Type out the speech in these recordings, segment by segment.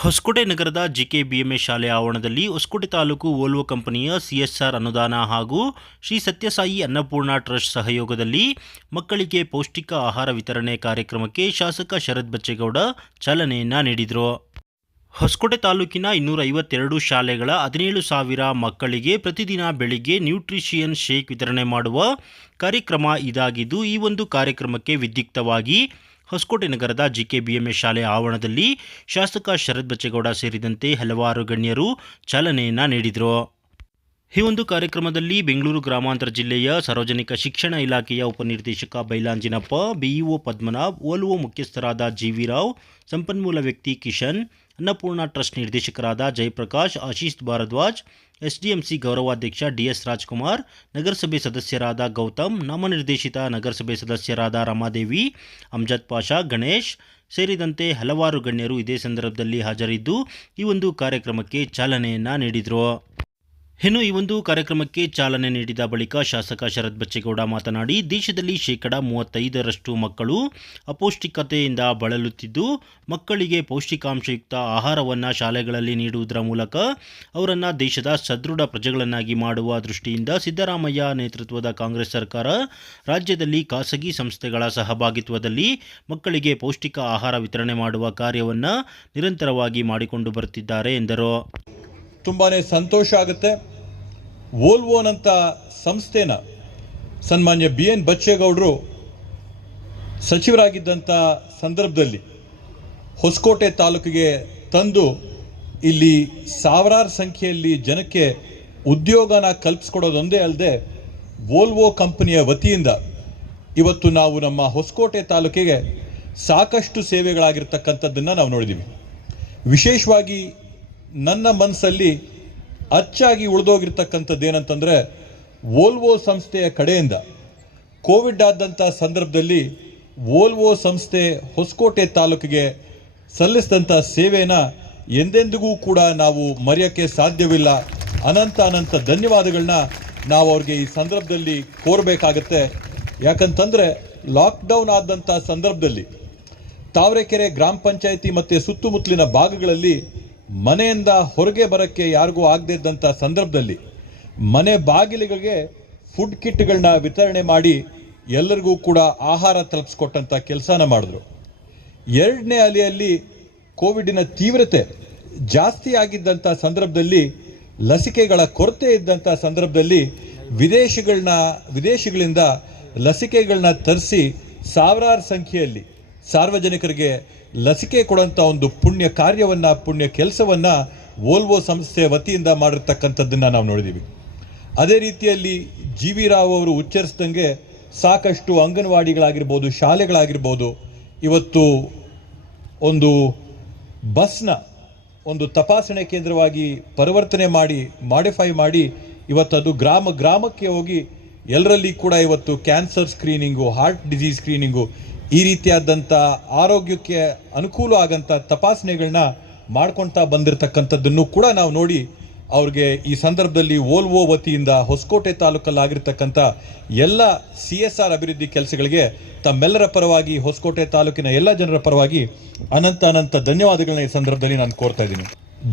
ಹೊಸಕೋಟೆ ನಗರದ GK BMA ಶಾಲೆ ಆವರಣದಲ್ಲಿ ಹೊಸಕೋಟೆ ತಾಲೂಕು ಓಲ್ವೋ ಕಂಪನಿಯ ಸಿಎಸ್ಆರ್ ಅನುದಾನ ಹಾಗೂ ಶ್ರೀ ಸತ್ಯಸಾಯಿ ಅನ್ನಪೂರ್ಣ ಟ್ರಸ್ಟ್ ಸಹಯೋಗದಲ್ಲಿ ಮಕ್ಕಳಿಗೆ ಪೌಷ್ಟಿಕ ಆಹಾರ ವಿತರಣೆ ಕಾರ್ಯಕ್ರಮಕ್ಕೆ ಶಾಸಕ ಶರತ್ ಬಚ್ಚೇಗೌಡ ಚಾಲನೆಯನ್ನ ನೀಡಿದರು. ಹೊಸಕೋಟೆ ತಾಲೂಕಿನ ಇನ್ನೂರ ಐವತ್ತೆರಡು ಶಾಲೆಗಳ ಹದಿನೇಳು ಸಾವಿರ ಮಕ್ಕಳಿಗೆ ಪ್ರತಿದಿನ ಬೆಳಿಗ್ಗೆ ನ್ಯೂಟ್ರಿಷಿಯನ್ ಶೇಕ್ ವಿತರಣೆ ಮಾಡುವ ಕಾರ್ಯಕ್ರಮ ಇದಾಗಿದ್ದು, ಈ ಒಂದು ಕಾರ್ಯಕ್ರಮಕ್ಕೆ ವಿದ್ಯುಕ್ತವಾಗಿ ಹೊಸಕೋಟೆ ನಗರದ ಜಿಕೆಬಿಎಂಎಸ್ ಬಿಎಂಎ ಶಾಲೆ ಆವರಣದಲ್ಲಿ ಶಾಸಕ ಶರತ್ ಬಚ್ಚೇಗೌಡ ಸೇರಿದಂತೆ ಹಲವಾರು ಗಣ್ಯರು ಚಾಲನೆಯನ್ನ ನೀಡಿದರು. ಈ ಒಂದು ಕಾರ್ಯಕ್ರಮದಲ್ಲಿ ಬೆಂಗಳೂರು ಗ್ರಾಮಾಂತರ ಜಿಲ್ಲೆಯ ಸಾರ್ವಜನಿಕ ಶಿಕ್ಷಣ ಇಲಾಖೆಯ ಉಪನಿರ್ದೇಶಕ ಬೈಲಾಂಜಿನಪ್ಪ, ಬಿಇಒ ಪದ್ಮನಾಭ್, ಓಲ್ವೋ ಮುಖ್ಯಸ್ಥರಾದ ಜಿವಿ ರಾವ್ ಸಂಪನ್ಮೂಲ ವ್ಯಕ್ತಿ ಕಿಶನ್, ಅನ್ನಪೂರ್ಣ ಟ್ರಸ್ಟ್ ನಿರ್ದೇಶಕರಾದ ಜಯಪ್ರಕಾಶ್, ಆಶೀಶ್ ಭಾರದ್ವಾಜ್ ಎಸ್ಡಿಎಂಸಿ ಗೌರವಾಧ್ಯಕ್ಷ ಡಿಎಸ್ ರಾಜ್ಕುಮಾರ್ ನಗರಸಭೆ ಸದಸ್ಯರಾದ ಗೌತಮ್, ನಾಮನಿರ್ದೇಶಿತ ನಗರಸಭೆ ಸದಸ್ಯರಾದ ರಮಾದೇವಿ, ಅಮ್ಜದ್ ಪಾಷಾ, ಗಣೇಶ್ ಸೇರಿದಂತೆ ಹಲವಾರು ಗಣ್ಯರು ಇದೇ ಸಂದರ್ಭದಲ್ಲಿ ಹಾಜರಿದ್ದು ಈ ಒಂದು ಕಾರ್ಯಕ್ರಮಕ್ಕೆ ಚಾಲನೆಯನ್ನ ನೀಡಿದರು. ಇನ್ನು ಈ ಒಂದು ಕಾರ್ಯಕ್ರಮಕ್ಕೆ ಚಾಲನೆ ನೀಡಿದ ಬಳಿಕ ಶಾಸಕ ಶರತ್ ಬಚ್ಚೇಗೌಡ ಮಾತನಾಡಿ, ದೇಶದಲ್ಲಿ ಶೇಕಡ ಮೂವತ್ತೈದರಷ್ಟು ಮಕ್ಕಳು ಅಪೌಷ್ಟಿಕತೆಯಿಂದ ಬಳಲುತ್ತಿದ್ದು, ಮಕ್ಕಳಿಗೆ ಪೌಷ್ಟಿಕಾಂಶಯುಕ್ತ ಆಹಾರವನ್ನು ಶಾಲೆಗಳಲ್ಲಿ ನೀಡುವುದರ ಮೂಲಕ ಅವರನ್ನು ದೇಶದ ಸದೃಢ ಪ್ರಜೆಗಳನ್ನಾಗಿ ಮಾಡುವ ದೃಷ್ಟಿಯಿಂದ ಸಿದ್ದರಾಮಯ್ಯ ನೇತೃತ್ವದ ಕಾಂಗ್ರೆಸ್ ಸರ್ಕಾರ ರಾಜ್ಯದಲ್ಲಿ ಖಾಸಗಿ ಸಂಸ್ಥೆಗಳ ಸಹಭಾಗಿತ್ವದಲ್ಲಿ ಮಕ್ಕಳಿಗೆ ಪೌಷ್ಟಿಕ ಆಹಾರ ವಿತರಣೆ ಮಾಡುವ ಕಾರ್ಯವನ್ನು ನಿರಂತರವಾಗಿ ಮಾಡಿಕೊಂಡು ಬರುತ್ತಿದ್ದಾರೆ ಎಂದರು. ತುಂಬಾ ಸಂತೋಷ ಆಗುತ್ತೆ. ವೋಲ್ವೋನಂಥ ಸಂಸ್ಥೆನ ಸನ್ಮಾನ್ಯ ಬಿ ಎನ್ ಬಚ್ಚೇಗೌಡರು ಸಚಿವರಾಗಿದ್ದಂಥ ಸಂದರ್ಭದಲ್ಲಿ ಹೊಸಕೋಟೆ ತಾಲೂಕಿಗೆ ತಂದು ಇಲ್ಲಿ ಸಾವಿರಾರು ಸಂಖ್ಯೆಯಲ್ಲಿ ಜನಕ್ಕೆ ಉದ್ಯೋಗನ ಕಲ್ಪಿಸ್ಕೊಡೋದೊಂದೇ ಅಲ್ಲದೆ ವೋಲ್ವೋ ಕಂಪನಿಯ ವತಿಯಿಂದ ಇವತ್ತು ನಾವು ನಮ್ಮ ಹೊಸಕೋಟೆ ತಾಲೂಕಿಗೆ ಸಾಕಷ್ಟು ಸೇವೆಗಳಾಗಿರ್ತಕ್ಕಂಥದ್ದನ್ನು ನಾವು ನೋಡಿದ್ದೀವಿ ವಿಶೇಷವಾಗಿ ನನ್ನ ಮನಸ್ಸಲ್ಲಿ ಅಚ್ಚಾಗಿ ಉಳಿದೋಗಿರ್ತಕ್ಕಂಥದ್ದು ಏನಂತಂದರೆ ವೋಲ್ವೋ ಸಂಸ್ಥೆಯ ಕಡೆಯಿಂದ ಕೋವಿಡ್ ಆದಂಥ ಸಂದರ್ಭದಲ್ಲಿ ವೋಲ್ವೋ ಸಂಸ್ಥೆ ಹೊಸಕೋಟೆ ತಾಲೂಕಿಗೆ ಸಲ್ಲಿಸಿದಂಥ ಸೇವೆನ ಎಂದೆಂದಿಗೂ ಕೂಡ ನಾವು ಮರೆಯೋಕ್ಕೆ ಸಾಧ್ಯವಿಲ್ಲ. ಅನಂತ ಅನಂತ ಧನ್ಯವಾದಗಳನ್ನ ನಾವು ಅವ್ರಿಗೆ ಈ ಸಂದರ್ಭದಲ್ಲಿ ಕೋರಬೇಕಾಗತ್ತೆ. ಯಾಕಂತಂದರೆ ಲಾಕ್ಡೌನ್ ಆದಂಥ ಸಂದರ್ಭದಲ್ಲಿ ತಾವರೆಕೆರೆ ಗ್ರಾಮ ಪಂಚಾಯಿತಿ ಮತ್ತು ಸುತ್ತಮುತ್ತಲಿನ ಭಾಗಗಳಲ್ಲಿ ಮನೆಯಿಂದ ಹೊರಗೆ ಬರೋಕ್ಕೆ ಯಾರಿಗೂ ಆಗದೇ ಇದ್ದಂಥ ಸಂದರ್ಭದಲ್ಲಿ ಮನೆ ಬಾಗಿಲಿಗಳಿಗೆ ಫುಡ್ ಕಿಟ್ಗಳನ್ನ ವಿತರಣೆ ಮಾಡಿ ಎಲ್ಲರಿಗೂ ಕೂಡ ಆಹಾರ ತಲುಪಿಸ್ಕೊಟ್ಟಂಥ ಕೆಲಸನ ಮಾಡಿದ್ರು. ಎರಡನೇ ಅಲೆಯಲ್ಲಿ ಕೋವಿಡಿನ ತೀವ್ರತೆ ಜಾಸ್ತಿ ಆಗಿದ್ದಂಥ ಸಂದರ್ಭದಲ್ಲಿ, ಲಸಿಕೆಗಳ ಕೊರತೆ ಇದ್ದಂಥ ಸಂದರ್ಭದಲ್ಲಿ ವಿದೇಶಗಳನ್ನ, ವಿದೇಶಗಳಿಂದ ಲಸಿಕೆಗಳನ್ನ ತರಿಸಿ ಸಾವಿರಾರು ಸಂಖ್ಯೆಯಲ್ಲಿ ಸಾರ್ವಜನಿಕರಿಗೆ ಲಸಿಕೆ ಕೊಡುವಂಥ ಒಂದು ಪುಣ್ಯ ಕಾರ್ಯವನ್ನು, ಪುಣ್ಯ ಕೆಲಸವನ್ನು ವೋಲ್ವೋ ಸಂಸ್ಥೆ ವತಿಯಿಂದ ಮಾಡಿರ್ತಕ್ಕಂಥದ್ದನ್ನು ನಾವು ನೋಡಿದ್ದೀವಿ ಅದೇ ರೀತಿಯಲ್ಲಿ ಜಿ ವಿ ರಾವ್ ಅವರು ಉಚ್ಚರಿಸಿದಂಗೆ ಸಾಕಷ್ಟು ಅಂಗನವಾಡಿಗಳಾಗಿರ್ಬೋದು, ಶಾಲೆಗಳಾಗಿರ್ಬೋದು, ಇವತ್ತು ಒಂದು ಬಸ್ನ ಒಂದು ತಪಾಸಣೆ ಕೇಂದ್ರವಾಗಿ ಪರಿವರ್ತನೆ ಮಾಡಿ ಮಾಡಿಫೈ ಮಾಡಿ, ಇವತ್ತದು ಗ್ರಾಮ, ಗ್ರಾಮಕ್ಕೆ ಹೋಗಿ ಎಲ್ಲರಲ್ಲಿ ಕೂಡ ಇವತ್ತು cancer screening heart disease screening ಈ ರೀತಿಯಾದಂಥ ಆರೋಗ್ಯಕ್ಕೆ ಅನುಕೂಲ ಆಗಂಥ ತಪಾಸಣೆಗಳನ್ನ ಮಾಡ್ಕೊತಾ ಬಂದಿರತಕ್ಕಂಥದ್ದನ್ನು ಕೂಡ ನಾವು ನೋಡಿ ಅವ್ರಿಗೆ ಈ ಸಂದರ್ಭದಲ್ಲಿ ಓಲ್ವೋ ವತಿಯಿಂದ ಹೊಸಕೋಟೆ ತಾಲೂಕಲ್ಲಿ ಆಗಿರ್ತಕ್ಕಂಥ ಎಲ್ಲ ಸಿ ಎಸ್ ಆರ್ ಅಭಿವೃದ್ಧಿ ಕೆಲಸಗಳಿಗೆ ತಮ್ಮೆಲ್ಲರ ಪರವಾಗಿ ಹೊಸಕೋಟೆ ತಾಲೂಕಿನ ಎಲ್ಲ ಜನರ ಪರವಾಗಿ ಅನಂತ ಅನಂತ ಧನ್ಯವಾದಗಳನ್ನ ಈ ಸಂದರ್ಭದಲ್ಲಿ ನಾನು ಕೋರ್ತಾ ಇದ್ದೀನಿ.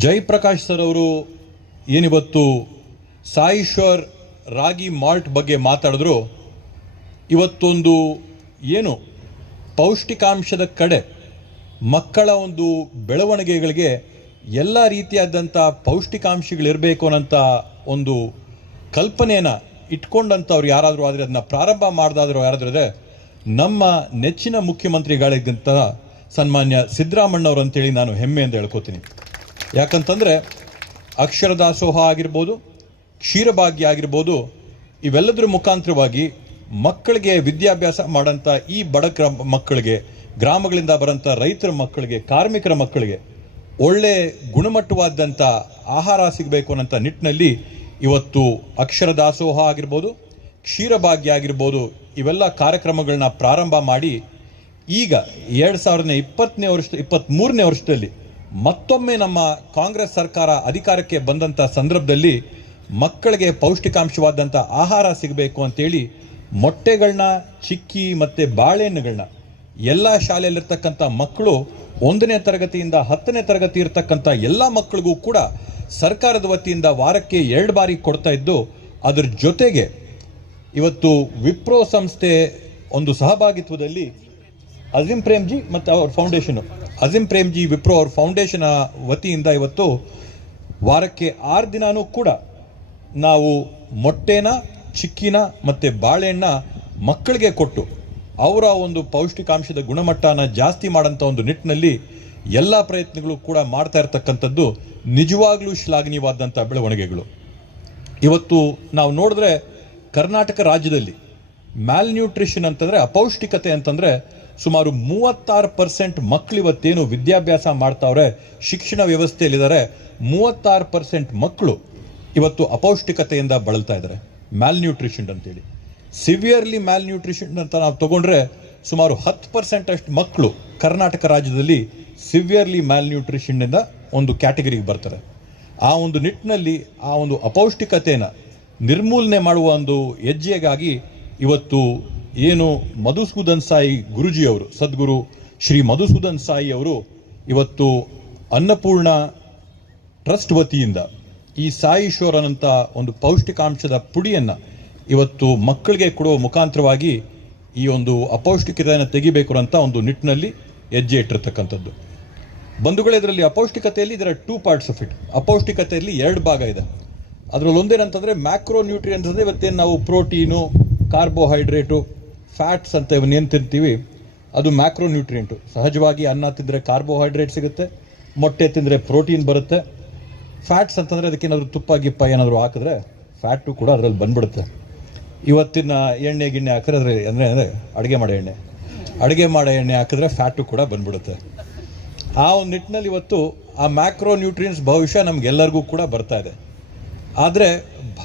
ಜಯಪ್ರಕಾಶ್ ಸರ್ ಅವರು ಏನಿವತ್ತು ಸಾಯಿಶ್ವರ್ ರಾಗಿ ಮಾಲ್ಟ್ ಬಗ್ಗೆ ಮಾತಾಡಿದ್ರು, ಇವತ್ತೊಂದು ಏನು ಪೌಷ್ಟಿಕಾಂಶದ ಕಡೆ ಮಕ್ಕಳ ಒಂದು ಬೆಳವಣಿಗೆಗಳಿಗೆ ಎಲ್ಲ ರೀತಿಯಾದಂಥ ಪೌಷ್ಟಿಕಾಂಶಗಳಿರಬೇಕು ಅನ್ನೋಂಥ ಒಂದು ಕಲ್ಪನೆಯನ್ನು ಇಟ್ಕೊಂಡಂಥವ್ರು ಯಾರಾದರೂ ಆದರೆ ಅದನ್ನ ಪ್ರಾರಂಭ ಮಾಡ್ದಾದ್ರು ಯಾರಾದರೂ ಆದರೆ ನಮ್ಮ ನೆಚ್ಚಿನ ಮುಖ್ಯಮಂತ್ರಿಗಳಿದ್ದಂಥ ಸನ್ಮಾನ್ಯ ಸಿದ್ದರಾಮಣ್ಣವ್ರು ಅಂತೇಳಿ ನಾನು ಹೆಮ್ಮೆ ಅಂತ ಹೇಳ್ಕೊತೀನಿ. ಯಾಕಂತಂದರೆ ಅಕ್ಷರ ದಾಸೋಹ ಆಗಿರ್ಬೋದು, ಕ್ಷೀರಭಾಗ್ಯ ಆಗಿರ್ಬೋದು, ಇವೆಲ್ಲದರ ಮುಖಾಂತರವಾಗಿ ಮಕ್ಕಳಿಗೆ ವಿದ್ಯಾಭ್ಯಾಸ ಮಾಡೋಂಥ ಈ ಬಡ ಮಕ್ಕಳಿಗೆ, ಗ್ರಾಮಗಳಿಂದ ಬರೋಂಥ ರೈತರ ಮಕ್ಕಳಿಗೆ, ಕಾರ್ಮಿಕರ ಮಕ್ಕಳಿಗೆ ಒಳ್ಳೆ ಗುಣಮಟ್ಟವಾದಂಥ ಆಹಾರ ಸಿಗಬೇಕು ಅನ್ನೋಂಥ ನಿಟ್ಟಿನಲ್ಲಿ ಇವತ್ತು ಅಕ್ಷರ ದಾಸೋಹ ಆಗಿರ್ಬೋದು, ಕ್ಷೀರಭಾಗ್ಯ ಆಗಿರ್ಬೋದು, ಇವೆಲ್ಲ ಕಾರ್ಯಕ್ರಮಗಳನ್ನ ಪ್ರಾರಂಭ ಮಾಡಿ ಈಗ ಎರಡು ಸಾವಿರದ ಇಪ್ಪತ್ತನೇ ವರ್ಷ ಇಪ್ಪತ್ತ್ಮೂರನೇ ವರ್ಷದಲ್ಲಿ ಮತ್ತೊಮ್ಮೆ ನಮ್ಮ ಕಾಂಗ್ರೆಸ್ ಸರ್ಕಾರ ಅಧಿಕಾರಕ್ಕೆ ಬಂದಂಥ ಸಂದರ್ಭದಲ್ಲಿ ಮಕ್ಕಳಿಗೆ ಪೌಷ್ಟಿಕಾಂಶವಾದಂಥ ಆಹಾರ ಸಿಗಬೇಕು ಅಂತೇಳಿ ಮೊಟ್ಟೆಗಳನ್ನ ಚಿಕ್ಕಿ ಮತ್ತು ಬಾಳೆಹಣ್ಣುಗಳನ್ನ ಎಲ್ಲ ಶಾಲೆಯಲ್ಲಿರ್ತಕ್ಕಂಥ ಮಕ್ಕಳು ಒಂದನೇ ತರಗತಿಯಿಂದ ಹತ್ತನೇ ತರಗತಿ ಇರತಕ್ಕಂಥ ಎಲ್ಲ ಮಕ್ಕಳಿಗೂ ಕೂಡ ಸರ್ಕಾರದ ವತಿಯಿಂದ ವಾರಕ್ಕೆ ಎರಡು ಬಾರಿ ಕೊಡ್ತಾ ಇದ್ದು, ಅದರ ಜೊತೆಗೆ ಇವತ್ತು ವಿಪ್ರೋ ಸಂಸ್ಥೆ ಒಂದು ಸಹಭಾಗಿತ್ವದಲ್ಲಿ ಅಜಿಂ ಪ್ರೇಮ್ಜಿ ಮತ್ತು ಅವ್ರ ಫೌಂಡೇಶನು ಅಜಿಂ ಪ್ರೇಮ್ಜಿ, ವಿಪ್ರೋ ಅವ್ರ ಫೌಂಡೇಶನ ವತಿಯಿಂದ ಇವತ್ತು ವಾರಕ್ಕೆ ಆರು ದಿನಾನೂ ಕೂಡ ನಾವು ಮೊಟ್ಟೆನ ಚಿಕ್ಕಿನ ಮತ್ತು ಬಾಳೆಹಣ್ಣ ಮಕ್ಕಳಿಗೆ ಕೊಟ್ಟು ಅವರ ಒಂದು ಪೌಷ್ಟಿಕಾಂಶದ ಗುಣಮಟ್ಟನ ಜಾಸ್ತಿ ಮಾಡೋಂಥ ಒಂದು ನಿಟ್ಟಿನಲ್ಲಿ ಎಲ್ಲ ಪ್ರಯತ್ನಗಳು ಕೂಡ ಮಾಡ್ತಾ ಇರತಕ್ಕಂಥದ್ದು ನಿಜವಾಗ್ಲೂ ಶ್ಲಾಘನೀಯವಾದಂಥ ಬೆಳವಣಿಗೆಗಳು. ಇವತ್ತು ನಾವು ನೋಡಿದ್ರೆ ಕರ್ನಾಟಕ ರಾಜ್ಯದಲ್ಲಿ ಮ್ಯಾಲ್ನ್ಯೂಟ್ರಿಷನ್ ಅಂತಂದರೆ ಅಪೌಷ್ಟಿಕತೆ ಅಂತಂದರೆ ಸುಮಾರು ಮೂವತ್ತಾರು ಪರ್ಸೆಂಟ್ ಮಕ್ಕಳು ಇವತ್ತೇನು ವಿದ್ಯಾಭ್ಯಾಸ ಮಾಡ್ತಾವ್ರೆ, ಶಿಕ್ಷಣ ವ್ಯವಸ್ಥೆಯಲ್ಲಿದ್ದಾರೆ, ಮೂವತ್ತಾರು ಪರ್ಸೆಂಟ್ ಮಕ್ಕಳು ಇವತ್ತು ಅಪೌಷ್ಟಿಕತೆಯಿಂದ ಬಳಲ್ತಾ ಇದ್ದಾರೆ. ಮ್ಯಾಲ್ ನ್ಯೂಟ್ರಿಷನ್ ಅಂತೇಳಿ. ಸಿವಿಯರ್ಲಿ ಮ್ಯಾಲ್ನ್ಯೂಟ್ರಿಷನ್ ಅಂತ ನಾವು ತಗೊಂಡ್ರೆ ಸುಮಾರು ಹತ್ತು ಪರ್ಸೆಂಟ್ ಅಷ್ಟು ಮಕ್ಕಳು ಕರ್ನಾಟಕ ರಾಜ್ಯದಲ್ಲಿ ಸಿವಿಯರ್ಲಿ ಮ್ಯಾಲ್ ನ್ಯೂಟ್ರಿಷನ್ನಿಂದ ಒಂದು ಕ್ಯಾಟಗರಿಗೆ ಬರ್ತಾರೆ. ಆ ಒಂದು ನಿಟ್ಟಿನಲ್ಲಿ ಆ ಒಂದು ಅಪೌಷ್ಟಿಕತೆನ ನಿರ್ಮೂಲನೆ ಮಾಡುವ ಒಂದು ಹೆಜ್ಜೆಗಾಗಿ ಇವತ್ತು ಏನು ಮಧುಸೂದನ್ ಸಾಯಿ ಗುರುಜಿಯವರು ಸದ್ಗುರು ಶ್ರೀ ಮಧುಸೂದನ್ ಸಾಯಿ ಅವರು ಇವತ್ತು ಅನ್ನಪೂರ್ಣ ಟ್ರಸ್ಟ್ ವತಿಯಿಂದ ಈ ಸಾಯಿ ಶೋರನಂತ ಒಂದು ಪೌಷ್ಟಿಕಾಂಶದ ಪುಡಿಯನ್ನು ಇವತ್ತು ಮಕ್ಕಳಿಗೆ ಕೊಡುವ ಮುಖಾಂತರವಾಗಿ ಈ ಒಂದು ಅಪೌಷ್ಟಿಕತೆಯನ್ನು ತೆಗಿಬೇಕು ಅಂತ ಒಂದು ನಿಟ್ಟಿನಲ್ಲಿ ಹೆಜ್ಜೆ ಇಟ್ಟಿರ್ತಕ್ಕಂಥದ್ದು. ಬಂಧುಗಳೇ, ಇದರಲ್ಲಿ ಅಪೌಷ್ಟಿಕತೆಯಲ್ಲಿ ಇದರ ಟೂ ಪಾರ್ಟ್ಸ್ ಆಫ್ ಇಟ್ ಅಪೌಷ್ಟಿಕತೆಯಲ್ಲಿ ಎರಡು ಭಾಗ ಇದೆ. ಅದರಲ್ಲಿ ಒಂದೇನಂತಂದರೆ ಮ್ಯಾಕ್ರೋ ನ್ಯೂಟ್ರಿಯೆಂಟ್ಸ್ ಅಂದರೆ ಇವತ್ತೇನು ನಾವು ಪ್ರೋಟೀನು ಕಾರ್ಬೋಹೈಡ್ರೇಟು ಫ್ಯಾಟ್ಸ್ ಅಂತ ಇವನ್ನೇನು ತಿಂತೀವಿ, ಅದು ಮ್ಯಾಕ್ರೋ ನ್ಯೂಟ್ರಿಯೆಂಟು ಸಹಜವಾಗಿ ಅನ್ನ ತಿಂದರೆ ಕಾರ್ಬೋಹೈಡ್ರೇಟ್ ಸಿಗುತ್ತೆ, ಮೊಟ್ಟೆ ತಿಂದರೆ ಪ್ರೋಟೀನ್ ಬರುತ್ತೆ ಫ್ಯಾಟ್ಸ್ ಅಂತಂದರೆ ಅದಕ್ಕೇನಾದರೂ ತುಪ್ಪ, ಗಿಪ್ಪ ಏನಾದರೂ ಹಾಕಿದ್ರೆ ಫ್ಯಾಟು ಕೂಡ ಅದರಲ್ಲಿ ಬಂದ್ಬಿಡುತ್ತೆ. ಇವತ್ತಿನ ಎಣ್ಣೆ, ಗಿಣ್ಣೆ ಹಾಕಿದ್ರೆ ಅದ್ರ ಅಂದರೆ ಅಡುಗೆ ಮಾಡೋ ಎಣ್ಣೆ. ಅಡುಗೆ ಮಾಡೋ ಎಣ್ಣೆ ಹಾಕಿದ್ರೆ ಫ್ಯಾಟು ಕೂಡ ಬಂದ್ಬಿಡುತ್ತೆ. ಆ ಒಂದು ನಿಟ್ಟಿನಲ್ಲಿ ಇವತ್ತು ಆ ಮ್ಯಾಕ್ರೋ ನ್ಯೂಟ್ರಿಯನ್ಸ್ ಭವಿಷ್ಯ ನಮಗೆಲ್ಲರಿಗೂ ಕೂಡ ಬರ್ತಾ ಇದೆ. ಆದರೆ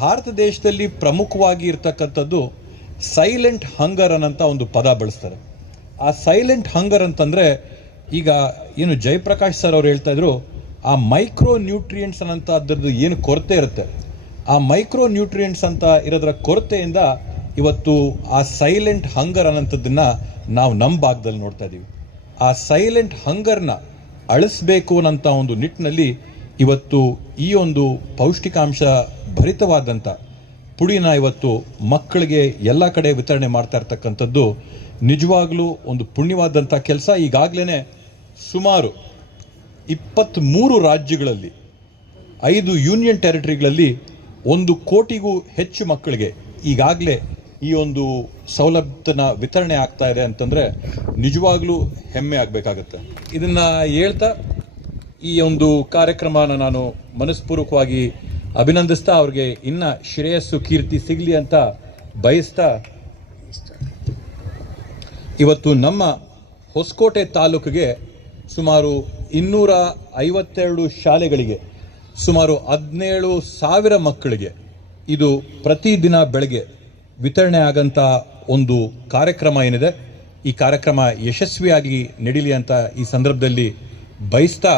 ಭಾರತ ದೇಶದಲ್ಲಿ ಪ್ರಮುಖವಾಗಿ ಇರ್ತಕ್ಕಂಥದ್ದು ಸೈಲೆಂಟ್ ಹಂಗರ್ ಅನ್ನಂತ ಒಂದು ಪದ ಬಳಸ್ತಾರೆ. ಆ ಸೈಲೆಂಟ್ ಹಂಗರ್ ಅಂತಂದರೆ ಈಗ ಏನು ಜಯಪ್ರಕಾಶ್ ಸರ್ ಅವ್ರು ಹೇಳ್ತಾ ಇದ್ರು ಆ ಮೈಕ್ರೋ ನ್ಯೂಟ್ರಿಯೆಂಟ್ಸ್ ಅನ್ನಂಥ ಅದರದ್ದು ಏನು ಕೊರತೆ ಇರುತ್ತೆ? ಆ ಮೈಕ್ರೋ ನ್ಯೂಟ್ರಿಯೆಂಟ್ಸ್ ಅಂತ ಇರೋದ್ರ ಕೊರತೆಯಿಂದ ಇವತ್ತು ಆ ಸೈಲೆಂಟ್ ಹಂಗರ್ ಅನ್ನೋಂಥದ್ದನ್ನ ನಾವು ನಮ್ಮ ಭಾಗದಲ್ಲಿ ನೋಡ್ತಾ ಇದ್ದೀವಿ ಆ ಸೈಲೆಂಟ್ ಹಂಗರ್ನ ಅಳಿಸ್ಬೇಕು ಅನ್ನೋಂಥ ಒಂದು ನಿಟ್ಟಿನಲ್ಲಿ ಇವತ್ತು ಈ ಒಂದು ಪೌಷ್ಟಿಕಾಂಶ ಭರಿತವಾದಂಥ ಪುಡಿನ ಇವತ್ತು ಮಕ್ಕಳಿಗೆ ಎಲ್ಲ ಕಡೆ ವಿತರಣೆ ಮಾಡ್ತಾ ಇರ್ತಕ್ಕಂಥದ್ದು ನಿಜವಾಗ್ಲೂ ಒಂದು ಪುಣ್ಯವಾದಂಥ ಕೆಲಸ. ಈಗಾಗಲೇ ಸುಮಾರು ಇಪ್ಪತ್ತ್ಮೂರು ರಾಜ್ಯಗಳಲ್ಲಿ, ಐದು ಯೂನಿಯನ್ ಟೆರಿಟರಿಗಳಲ್ಲಿ ಒಂದು ಕೋಟಿಗೂ ಹೆಚ್ಚು ಮಕ್ಕಳಿಗೆ ಈಗಾಗಲೇ ಈ ಒಂದು ಸೌಲಭ್ಯನ ವಿತರಣೆ ಆಗ್ತಾ ಇದೆ ಅಂತಂದರೆ ನಿಜವಾಗ್ಲೂ ಹೆಮ್ಮೆ ಆಗಬೇಕಾಗತ್ತೆ. ಇದನ್ನು ಹೇಳ್ತಾ ಈ ಒಂದು ಕಾರ್ಯಕ್ರಮನ ನಾನು ಮನಸ್ಪೂರ್ವಕವಾಗಿ ಅಭಿನಂದಿಸ್ತಾ ಅವ್ರಿಗೆ ಇನ್ನ ಶ್ರೇಯಸ್ಸು, ಕೀರ್ತಿ ಸಿಗಲಿ ಅಂತ ಬಯಸ್ತಾ ಇವತ್ತು ನಮ್ಮ ಹೊಸಕೋಟೆ ತಾಲೂಕಿಗೆ ಸುಮಾರು ಇನ್ನೂರ ಐವತ್ತೆರಡು ಶಾಲೆಗಳಿಗೆ, ಸುಮಾರು ಹದಿನೇಳು ಸಾವಿರ ಮಕ್ಕಳಿಗೆ ಇದು ಪ್ರತಿದಿನ ಬೆಳಗ್ಗೆ ವಿತರಣೆ ಆಗಂಥ ಒಂದು ಕಾರ್ಯಕ್ರಮ ಏನಿದೆ. ಈ ಕಾರ್ಯಕ್ರಮ ಯಶಸ್ವಿಯಾಗಿ ನಡೀಲಿ ಅಂತ ಈ ಸಂದರ್ಭದಲ್ಲಿ ಬಯಸ್ತಾ